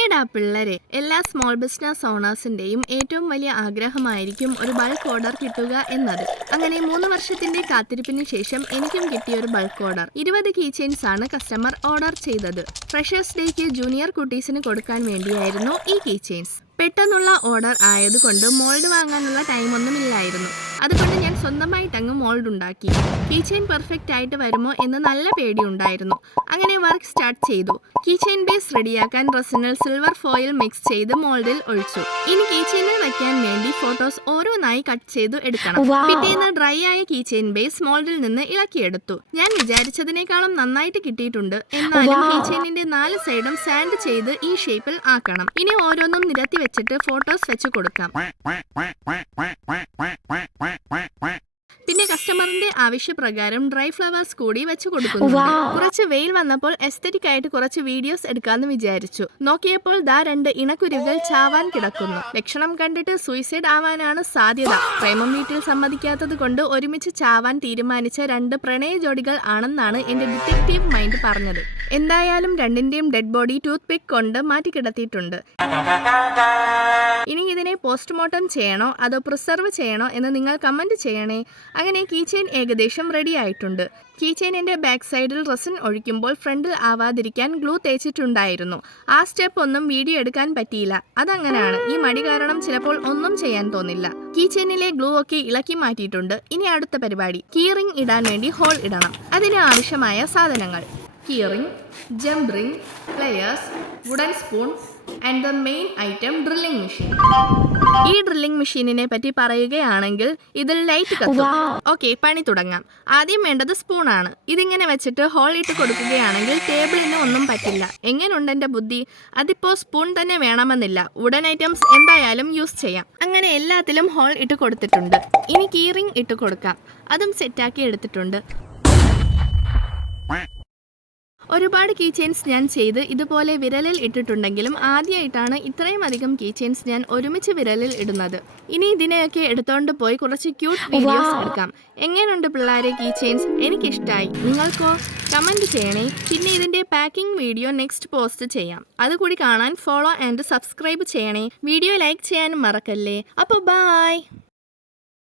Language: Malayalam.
ഏടാ പിള്ളേരെ, എല്ലാ സ്മോൾ ബിസിനസ് ഓണേഴ്സിന്റെയും ഏറ്റവും വലിയ ആഗ്രഹമായിരിക്കും ഒരു ബൾക്ക് ഓർഡർ കിട്ടുക എന്നത്. അങ്ങനെ 3 വർഷത്തിന്റെ കാത്തിരിപ്പിന് ശേഷം എനിക്കും കിട്ടിയ ഒരു ബൾക്ക് ഓർഡർ. 20 കീ ചെയിൻസ് ആണ് കസ്റ്റമർ ഓർഡർ ചെയ്തത്. ഫ്രഷേഴ്സ് ഡേക്ക് ജൂനിയർ കുട്ടീസിന് കൊടുക്കാൻ വേണ്ടിയായിരുന്നു ഈ കീ ചെയിൻസ്. പെട്ടെന്നുള്ള ഓർഡർ ആയതുകൊണ്ട് മോൾഡ് വാങ്ങാനുള്ള ടൈമൊന്നുമില്ലായിരുന്നു. അതുകൊണ്ട് ഞാൻ സ്വന്തമായിട്ടങ്ങ് മോൾഡ് ഉണ്ടാക്കി. കീ ചെയിൻ പെർഫെക്റ്റ് ആയിട്ട് വരുമോ എന്ന് നല്ല പേടിയുണ്ടായിരുന്നു. അങ്ങനെ വർക്ക് സ്റ്റാർട്ട് ചെയ്തു. കീ ചെയിൻ ബേസ് റെഡിയാക്കാൻ റെസിനിൽ സിൽവർ ഫോയിൽ മിക്സ് ചെയ്ത് മോൾഡിൽ ഒഴിച്ചു. ഇനി കീ ചെയിനിൽ വയ്ക്കാൻ വേണ്ടി ഫോട്ടോസ് ഓരോന്നായി കട്ട് ചെയ്ത് എടുക്കണം. പിറ്റേന്ന് ഡ്രൈ ആയ കീ ചെയിൻ ബേസ് മോൾഡിൽ നിന്ന് ഇളക്കിയെടുത്തു. ഞാൻ വിചാരിച്ചതിനേക്കാളും നന്നായിട്ട് കിട്ടിയിട്ടുണ്ട്. എന്നാലും കീ ചെയിനിന്റെ 4 സൈഡും സാൻഡ് ചെയ്ത് ഈ ഷേപ്പിൽ ആക്കണം. ഇനി ഓരോന്നും നിരത്തി വെച്ചിട്ട് ഫോട്ടോസ് വെച്ച് കൊടുക്കാം. പിന്നെ കസ്റ്റമറിന്റെ ആവശ്യപ്രകാരം ഡ്രൈ ഫ്ലവേഴ്സ് കൂടി വെച്ച് കൊടുക്കുന്നുണ്ട്. കുറച്ച് വെയിൽ വന്നപ്പോൾ എസ്തെറ്റിക് ആയിട്ട് കുറച്ച് വീഡിയോസ് എടുക്കാന്ന് വിചാരിച്ചു. നോക്കിയപ്പോൾ 2 ഇണക്കുരുവികൾ ചാവാൻ കിടക്കുന്നു. ലക്ഷണം കണ്ടിട്ട് സൂയിസൈഡ് ആവാനാണ് സാധ്യത. പ്രേമം വീട്ടിൽ സമ്മതിക്കാത്തത് കൊണ്ട് ഒരുമിച്ച് ചാവാൻ തീരുമാനിച്ച 2 പ്രണയ ജോഡികൾ ആണെന്നാണ് എന്റെ ഡിറ്റക്റ്റീവ് മൈൻഡ് പറഞ്ഞത്. എന്തായാലും 2ന്റെയും ഡെഡ് ബോഡി ടൂത്ത് പിക്ക് കൊണ്ട് മാറ്റി കിടത്തിയിട്ടുണ്ട്. ഇനി ഇതിനെ പോസ്റ്റ്മോർട്ടം ചെയ്യണോ അതോ പ്രിസർവ് ചെയ്യണോ എന്ന് നിങ്ങൾ കമന്റ് ചെയ്യണേ. അങ്ങനെ കീ ചെയിൻ ഏകദേശം റെഡി ആയിട്ടുണ്ട്. കീ ചെയിനിന്റെ ബാക്ക് സൈഡിൽ റെസിൻ ഒഴിക്കുമ്പോൾ ഫ്രണ്ടിൽ ആവാതിരിക്കാൻ ഗ്ലൂ തേച്ചിട്ടുണ്ടായിരുന്നു. ആ സ്റ്റെപ്പ് ഒന്നും വീഡിയോ എടുക്കാൻ പറ്റിയില്ല. അതങ്ങനെയാണ്. ഈ മടി കാരണം ചിലപ്പോൾ ഒന്നും ചെയ്യാൻ തോന്നില്ല. കീ ചെയിനിലെ ഗ്ലൂ ഒക്കെ ഇളക്കി മാറ്റിയിട്ടുണ്ട്. ഇനി അടുത്ത പരിപാടി, കീ റിംഗ് ഇടാൻ വേണ്ടി ഹോൾ ഇടണം. അതിന് ആവശ്യമായ സാധനങ്ങൾ: key ring, jump ring, pliers, wooden spoon and the main item drilling machine. ഈ ഡ്രില്ലിംഗ് മെഷീനിനെ പറ്റി പറയുകയാണെങ്കിൽ ഇതിൽ ലൈറ്റ് കത്തും. ഓക്കെ, പണി തുടങ്ങാം. ആദ്യം വേണ്ടത് സ്പൂണാണ്. ഇതിങ്ങനെ വെച്ചിട്ട് ഹോൾ ഇട്ട് കൊടുക്കുകയാണെങ്കിൽ ടേബിളിന് ഒന്നും പറ്റില്ല. എങ്ങനെയുണ്ട് എൻ്റെ ബുദ്ധി? അതിപ്പോൾ സ്പൂൺ തന്നെ വേണമെന്നില്ല. വുഡൻ ഐറ്റംസ് എന്തായാലും യൂസ് ചെയ്യാം. അങ്ങനെ എല്ലാത്തിലും ഹോൾ ഇട്ട് കൊടുത്തിട്ടുണ്ട്. ഇനി കീ റിംഗ് ഇട്ട് കൊടുക്കാം. അതും സെറ്റാക്കി എടുത്തിട്ടുണ്ട്. ഒരുപാട് കീ ചെയിൻസ് ഞാൻ ചെയ്ത് ഇതുപോലെ വിരലിൽ ഇട്ടിട്ടുണ്ടെങ്കിലും ആദ്യമായിട്ടാണ് ഇത്രയും അധികം കീ ചെയിൻസ് ഞാൻ ഒരുമിച്ച് വിരലിൽ ഇടുന്നത്. ഇനി ഇതിനെയൊക്കെ എടുത്തോണ്ട് പോയി കുറച്ച് ക്യൂട്ട് വീഡിയോസ് എടുക്കാം. എങ്ങനെയുണ്ട് പിള്ളേരെ കീ ചെയിൻസ്? എനിക്കിഷ്ടമായി. നിങ്ങൾക്കോ? കമൻറ്റ് ചെയ്യണേ. പിന്നെ ഇതിൻ്റെ പാക്കിംഗ് വീഡിയോ നെക്സ്റ്റ് പോസ്റ്റ് ചെയ്യാം. അതുകൂടി കാണാൻ ഫോളോ ആൻഡ് സബ്സ്ക്രൈബ് ചെയ്യണേ. വീഡിയോ ലൈക്ക് ചെയ്യാനും മറക്കല്ലേ. അപ്പോൾ ബൈ.